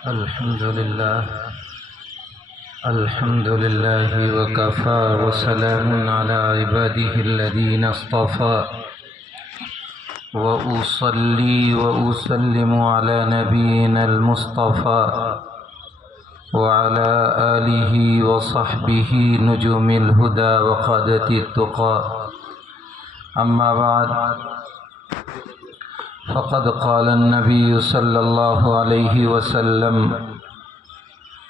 الحمد لله وكفى وسلام على عباده الذين اصطفى وأصلي وأسلم على نبينا المصطفى وعلى آله وصحبه نجوم الهدى وقادة التقى. أما بعد، فقد قال النبي صلى الله عليه وسلم: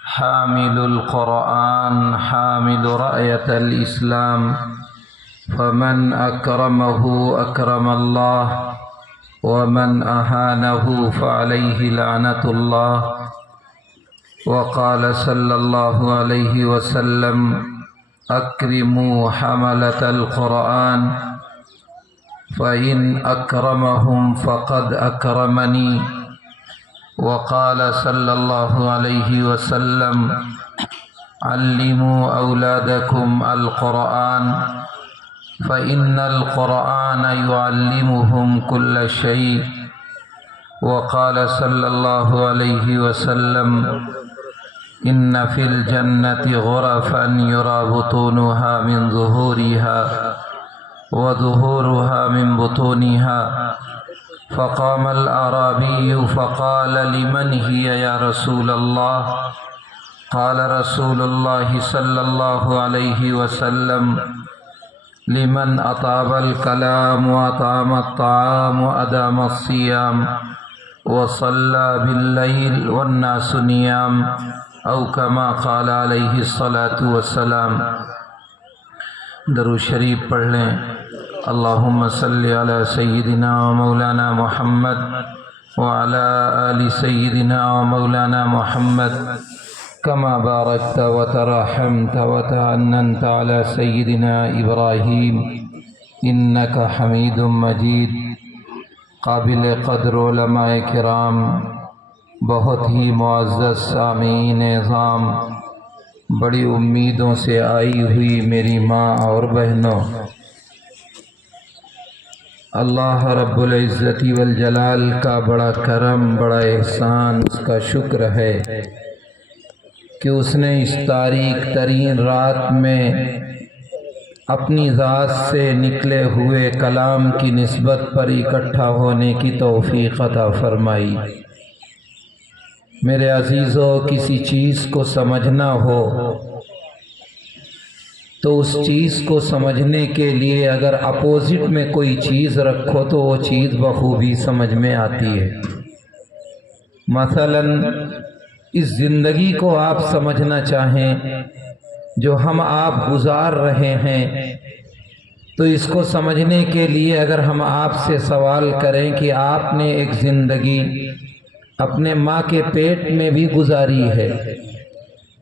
حامل القرآن حامل رأية الإسلام، فمن أكرمه أكرم الله، ومن أهانه فعليه لعنة الله. وقال صلى الله عليه وسلم: أكرموا حملة القرآن، فإن أكرمهم فقد أكرمني. وقال صلى الله عليه وسلم: علموا أولادكم القرآن، فإن القرآن يعلمهم كل شيء. وقال صلى الله عليه وسلم: إن في الجنة غرفا يرى بطونها من ظهورها وظهورها من بطونها. فقام الأعرابي فقال: لمن هي يا رسول الله؟ قال رسول الله صلى الله عليه وسلم: لمن أطاب الكلام وأطعم الطعام وأدام الصيام وصلى بالليل والناس نيام، أو كما قال عليه الصلاة والسلام. درود شریف پڑھ لیں. اللہم صلی علی سیدنا و مولانا محمد وعلی آل سیدنا و مولانا محمد کما بارکت و ترحمت و تعننت علی سیدنا ابراہیم انک حمید مجید. قابل قدر علماء کرام، بہت ہی معزز سامعین اعظام، بڑی امیدوں سے آئی ہوئی میری ماں اور بہنوں، اللہ رب العزت والجلال کا بڑا کرم، بڑا احسان، اس کا شکر ہے کہ اس نے اس تاریک ترین رات میں اپنی ذات سے نکلے ہوئے کلام کی نسبت پر اکٹھا ہونے کی توفیق عطا فرمائی. میرے عزیزو، کسی چیز کو سمجھنا ہو تو اس چیز کو سمجھنے کے لیے اگر اپوزٹ میں کوئی چیز رکھو تو وہ چیز بخوبی سمجھ میں آتی ہے. مثلا اس زندگی کو آپ سمجھنا چاہیں جو ہم آپ گزار رہے ہیں، تو اس کو سمجھنے کے لیے اگر ہم آپ سے سوال کریں کہ آپ نے ایک زندگی اپنے ماں کے پیٹ میں بھی گزاری ہے،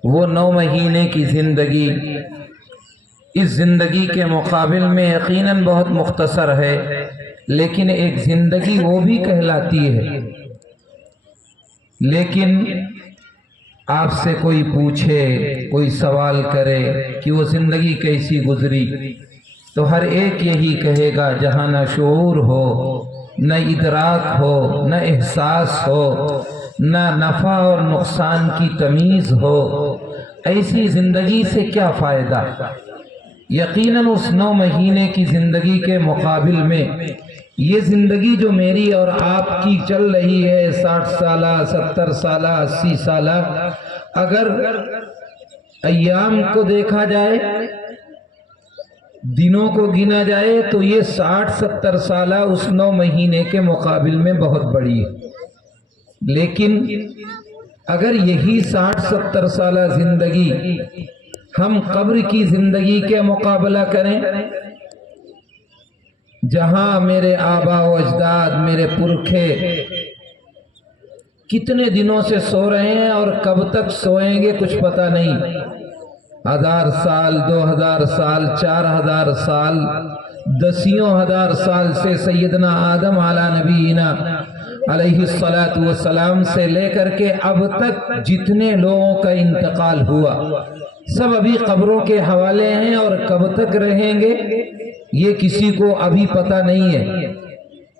وہ 9 مہینے کی زندگی اس زندگی کے مقابل میں یقیناً بہت مختصر ہے، لیکن ایک زندگی وہ بھی کہلاتی ہے. لیکن آپ سے کوئی پوچھے، کوئی سوال کرے کہ وہ زندگی کیسی گزری، تو ہر ایک یہی کہے گا جہاں نہ شعور ہو، نہ ادراک ہو، نہ احساس ہو، نہ نفع اور نقصان کی تمیز ہو، ایسی زندگی سے کیا فائدہ. یقیناً اس 9 مہینے کی زندگی کے مقابل میں یہ زندگی جو میری اور آپ کی چل رہی ہے، 60 سالہ، 70 سالہ، 80 سالہ، اگر ایام کو دیکھا جائے، دنوں کو گنا جائے، تو یہ 60-70 سالہ اس 9 مہینے کے مقابل میں بہت بڑی ہے. لیکن اگر یہی 60-70 سالہ زندگی ہم قبر کی زندگی کے مقابلہ کریں، جہاں میرے آبا و اجداد، میرے پرکھے کتنے دنوں سے سو رہے ہیں اور کب تک سوئیں گے کچھ پتہ نہیں. 1000 سال، 2000 سال، 4000 سال، 10,000 سال سے سیدنا آدم علی نبینا علیہ السلام سے لے کر کے اب تک جتنے لوگوں کا انتقال ہوا، سب ابھی قبروں کے حوالے ہیں، اور کب تک رہیں گے یہ کسی کو ابھی پتہ نہیں ہے.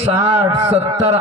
60, 70,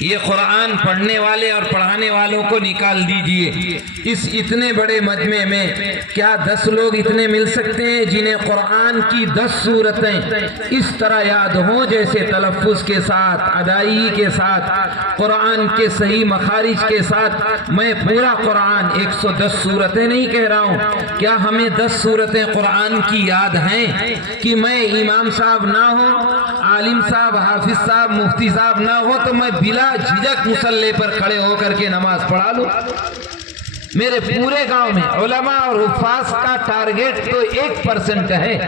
یہ قرآن پڑھنے والے اور پڑھانے والوں کو نکال دیجئے۔ اس اتنے بڑے مجمع میں کیا 10 لوگ اتنے مل سکتے ہیں جنہیں قرآن کی 10 سورتیں اس طرح یاد ہوں جیسے تلفظ کے ساتھ، ادائیگی کے ساتھ، قرآن کے صحیح مخارج کے ساتھ؟ میں پورا قرآن 110 سورتیں نہیں کہہ رہا ہوں، کیا ہمیں 10 سورتیں قرآن کی یاد ہیں کہ میں امام صاحب نہ ہوں، عالم صاحب، حافظ صاحب، مفتی صاحب نہ ہو تو میں بلا جھجک مصلی پر کھڑے ہو کر کے نماز پڑھا لوں؟ میرے پورے گاؤں میں علماء اور حفاظ کا ٹارگیٹ تو 1% ہے،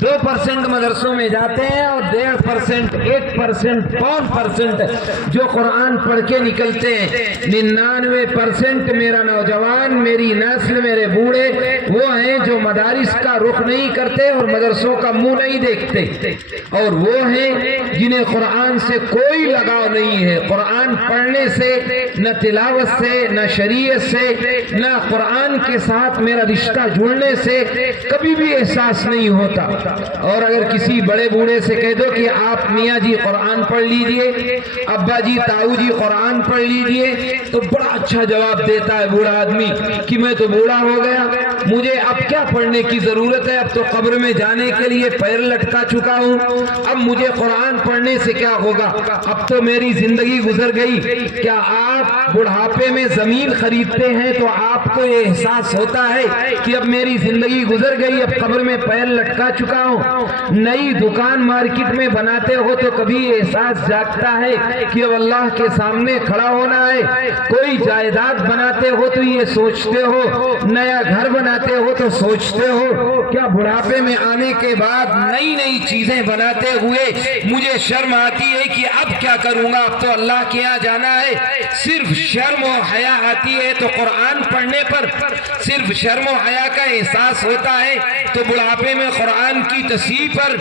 2% مدرسوں میں جاتے ہیں اور 1.5%، 1%، 5% جو قرآن پڑھ کے نکلتے ہیں۔ 99% میرا نوجوان، میری نسل، میرے بوڑھے وہ ہیں جو مدارس کا رخ نہیں کرتے اور مدرسوں کا منہ نہیں دیکھتے، اور وہ ہیں جنہیں قرآن سے کوئی لگاؤ نہیں ہے، قرآن پڑھنے سے، نہ تلاوت سے، نہ شریعت سے، نہ قرآن کے ساتھ میرا رشتہ جڑنے سے کبھی بھی احساس نہیں ہوتا۔ اور اگر کسی بڑے بوڑھے سے کہہ دو کہ آپ میاں جی قرآن پڑھ لیجئے، ابا جی، تاؤ جی قرآن پڑھ لیجئے، تو بڑا اچھا جواب دیتا ہے بوڑھا آدمی کہ میں تو بوڑھا ہو گیا، مجھے اب کیا پڑھنے کی ضرورت ہے، اب تو قبر میں جانے کے لیے پیر لٹکا چکا ہوں، اب مجھے قرآن پڑھنے سے کیا ہوگا، اب تو میری زندگی گزر گئی۔ کیا آپ بڑھاپے میں زمین خریدتے ہیں تو آپ کو یہ احساس ہوتا ہے کہ اب میری زندگی گزر گئی، اب قبر میں پیر لٹکا چکا ہوں؟ نئی دکان مارکیٹ میں بناتے ہو تو کبھی احساس جاگتا ہے کہ اب اللہ کے سامنے کھڑا ہونا ہے؟ کوئی جائیداد بناتے ہو تو یہ سوچتے ہو، نیا گھر بناتے ہو تو سوچتے ہو؟ کیا بڑھاپے میں آنے کے بعد نئی نئی چیزیں بناتے ہوئے مجھے شرم آتی ہے کہ اب کیا کروں گا، اب تو اللہ کے یہاں جانا ہے؟ صرف شرم و حیا آتی ہے تو قرآن پڑھنے پر صرف شرم و حیا کا احساس ہوتا ہے تو بڑھاپے میں قرآن کی تصحیح پر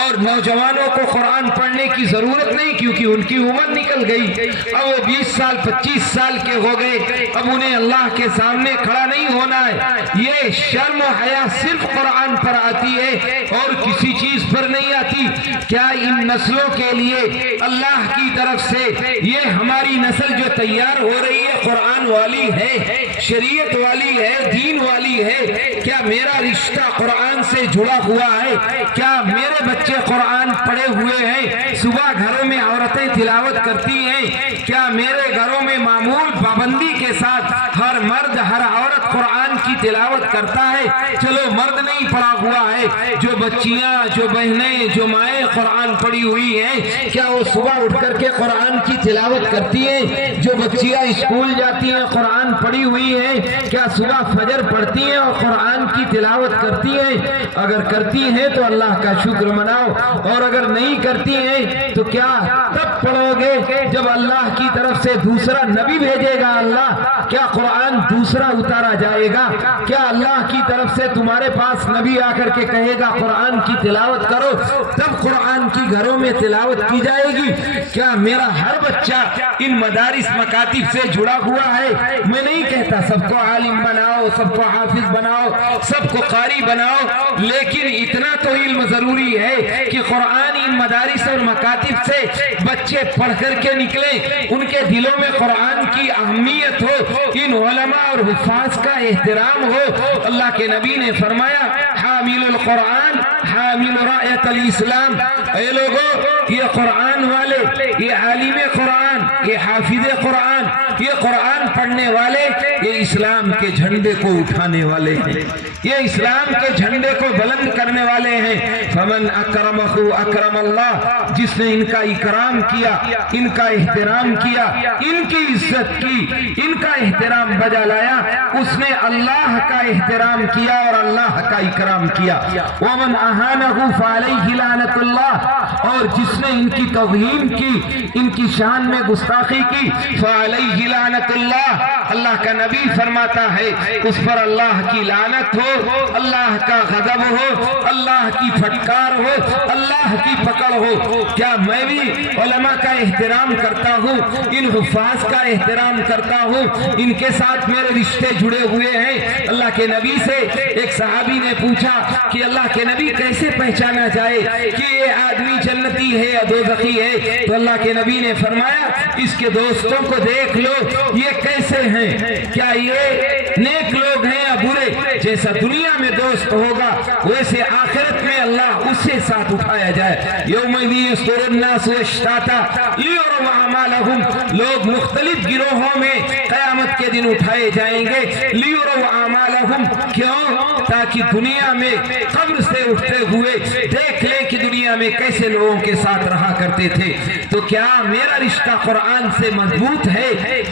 اور نوجوانوں کو قرآن پڑھنے کی ضرورت نہیں، کیونکہ ان کی عمر نکل گئی، اب وہ 20 سال 25 سال کے ہو گئے، اب انہیں اللہ کے سامنے کھڑا نہیں ہونا ہے۔ یہ شرم و حیا صرف قرآن پر آتی ہے اور کسی چیز پر نہیں آتی۔ کیا ان نسلوں کے لیے اللہ کی طرف سے یہ ہماری نسل جو تیار ہو رہی ہے قرآن والی ہے، شریعت والی ہے، دین والی ہے؟ کیا میرا رشتہ قرآن سے جڑا ہوا ہے؟ کیا میرے بچے قرآن پڑھے ہوئے ہیں؟ صبح گھروں میں عورتیں تلاوت کرتی ہیں؟ کیا میرے گھروں میں معمول پابندی کے ساتھ ہر مرد، ہر عورت قرآن کی تلاوت کرتا ہے؟ چلو مرد نہیں پڑھا ہوا ہے، جو بچیاں، جو بہنیں، جو مائیں قرآن پڑھی ہوئی ہیں، کیا وہ صبح اٹھ کر کے قرآن کی تلاوت کرتی ہیں؟ جو بچیاں اسکول جاتی ہیں قرآن پڑھی ہوئی ہیں، کیا صبح فجر پڑھتی ہیں اور قرآن کی تلاوت کرتی ہیں؟ اگر کرتی ہیں تو اللہ کا شکر مناؤ، اور اگر نہیں کرتی ہیں تو کیا تب پڑھو گے جب اللہ کی طرف سے دوسرا نبی بھیجے گا اللہ؟ کیا قرآن دوسرا اتارا جائے گا؟ کیا اللہ کی طرف سے تمہارے پاس نبی آ کر کے کہے گا قرآن کی تلاوت کرو، تب قرآن کی گھروں میں تلاوت کی جائے گی؟ کیا میرا ہر بچہ ان مدارس مکاتب سے جڑا ہوا ہے؟ میں نہیں کہتا سب کو عالم بناؤ، سب کو حافظ بناؤ، سب کو قاری بناؤ، لیکن اتنا تو علم ضروری ہے کہ قرآن ان مدارس اور مکاتب سے بچے پڑھ کر کے نکلیں، ان کے دلوں میں قرآن کی اہمیت ہو، ان علماء اور حفاظ کا احترام ہو۔ اللہ کے نبی نے فرمایا حامل القرآن حامل رایت الاسلام، اے لوگو یہ قرآن والے، یہ عالم قرآن، یہ حافظ قرآن، یہ قرآن پڑھنے والے، یہ اسلام کے جھنڈے کو اٹھانے والے ہیں، یہ اسلام کے جھنڈے کو بلند کرنے والے ہیں۔ فمن اکرمہ اکرم اللہ، جس نے ان کا اکرام کیا، ان کا احترام کیا، ان کی عزت کی، ان کا احترام بجا لایا، اس نے اللہ کا احترام کیا اور اللہ کا اکرام کیا۔ ومن اہانہ فعلیہ لعنۃ اللہ، اور جس نے ان کی توہین کی، ان کی شان میں گستاخی کی، فعلیہ لعنۃ اللہ، اللہ کا نبی فرماتا ہے اس پر اللہ کی لعنت ہو، اللہ کا غضب ہو، اللہ کی پھٹکار ہو، اللہ اللہ کی پکڑ ہو. کیا میں بھی علماء کا احترام کرتا ہوں, ان حفاظ کا احترام کرتا ہوں, ان کے ساتھ میرے رشتے جڑے ہوئے ہیں. اللہ کے نبی سے ایک صحابی نے پوچھا کہ اللہ کے نبی کیسے پہچانا جائے کہ یہ آدمی جنتی ہے یا دوزخی ہے؟ تو اللہ کے نبی نے فرمایا اس کے دوستوں کو دیکھ لو, یہ کیسے ہیں, کیا یہ نیک لوگ ہیں یا برے؟ جیسا دنیا میں دوست ہوگا ویسے آخرت میں اللہ اس سے ساتھ اٹھایا جائے. یومئذ یصدر الناس اشتاتا لیروا اعمالهم, لوگ مختلف گروہوں میں قیامت کے دن اٹھائے جائیں گے. لیروا اعمالهم, کیوں؟ تاکہ دنیا میں قبر سے اٹھتے ہوئے دیکھ لیں کہ دنیا میں کیسے لوگوں کے ساتھ رہا کرتے تھے. تو کیا میرا رشتہ قرآن سے مضبوط ہے,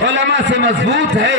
علماء سے مضبوط ہے؟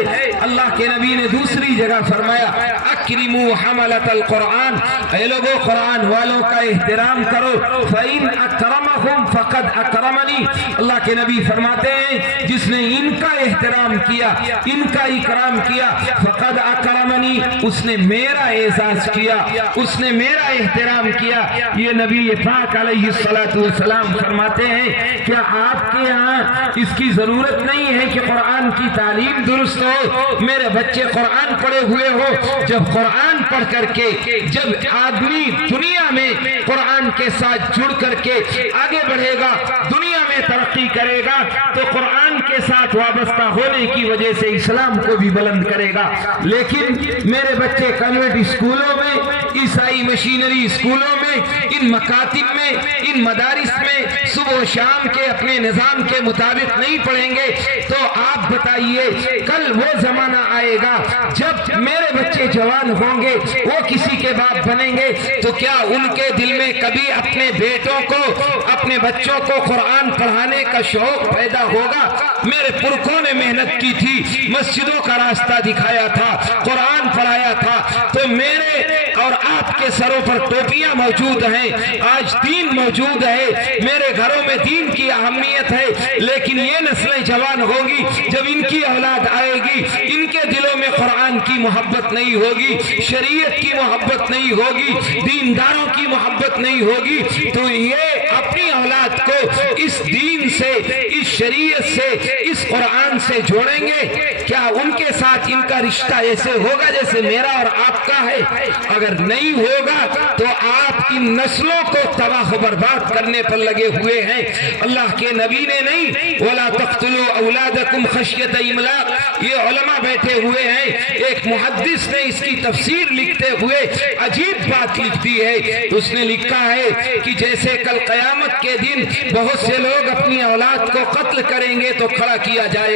اللہ کے نبی نے دوسری جگہ فرمایا اکرموا حملۃ القرآن, اے لوگوں قرآن والوں کا احترام کرو. فإن اکرمہم فقد اکرمنی, اللہ کے نبی فرماتے ہیں جس نے ان کا احترام کیا, ان کا اکرام کیا, فقد اکرمنی, اس نے میرا اعزاز کیا, اس نے میرا احترام کیا. یہ نبی پاک علیہ الصلوۃ والسلام فرماتے ہیں کیا آپ کے ہاں اس کی ضرورت نہیں ہے کہ قرآن کی تعلیم درست ہو, میرے بچے قرآن پڑھے ہوئے ہو؟ جب قرآن پڑھ کر کے جب آدمی دنیا میں قرآن کے ساتھ جڑ کر کے آگے بڑھے گا, دنیا میں ترقی کرے گا, تو قرآن کے ساتھ وابستہ ہونے کی وجہ سے اسلام کو بھی بلند کرے گا. لیکن میرے بچے کانوینٹ اسکولوں میں, عیسائی مشینری اسکولوں میں, ان مکاتب میں, ان مدارس میں صبح و شام کے اپنے نظام کے مطابق نہیں پڑھیں گے, تو آپ بتائیے کل وہ زمانہ آئے گا جب میرے بچے جوان ہوں گے, وہ کسی کے باپ بنیں گے, تو کیا ان کے دل میں کبھی اپنے بیٹوں کو, اپنے بچوں کو قرآن پڑھانے کا شوق پیدا ہوگا؟ میرے پرکھوں نے محنت کی تھی, مسجدوں کا راستہ دکھایا تھا, قرآن پڑھایا تھا, تو میرے اور آپ کے سروں پر ٹوپیاں موجود ہیں, آج دین موجود ہے, میرے گھروں میں دین کی اہمیت ہے. لیکن یہ نسلیں جوان ہوگی, جب ان کی اولاد آئے گی, ان کے دلوں میں قرآن کی محبت نہیں ہوگی, شریعت کی محبت نہیں ہوگی, دینداروں کی محبت نہیں ہوگی, تو یہ اپنی اولاد کو اس دین سے, اس شریعت سے, اس قرآن سے جوڑیں گے؟ کیا ان کے ساتھ ان کا رشتہ ایسے ہوگا جیسے میرا اور آپ کا ہے؟ اگر نہیں ہوگا تو آپ ان نسلوں کو تباہ و برباد کرنے پر لگے ہوئے ہیں. اللہ کے نبی نے نہیں, وَلَا تَقْتُلُوا أَوْلَادَكُمْ خَشْيَةَ إِمْلَاقٍ, یہ علماء بیٹھے ہوئے ہیں, ایک محدث نے اس کی تفسیر لکھتے ہوئے عجیب بات لکھ دی ہے. اس نے لکھا ہے کہ جیسے کل قیامت کے دن بہت سے لوگ اپنی اولاد کو قتل کریں گے تو کھڑا کیا جائے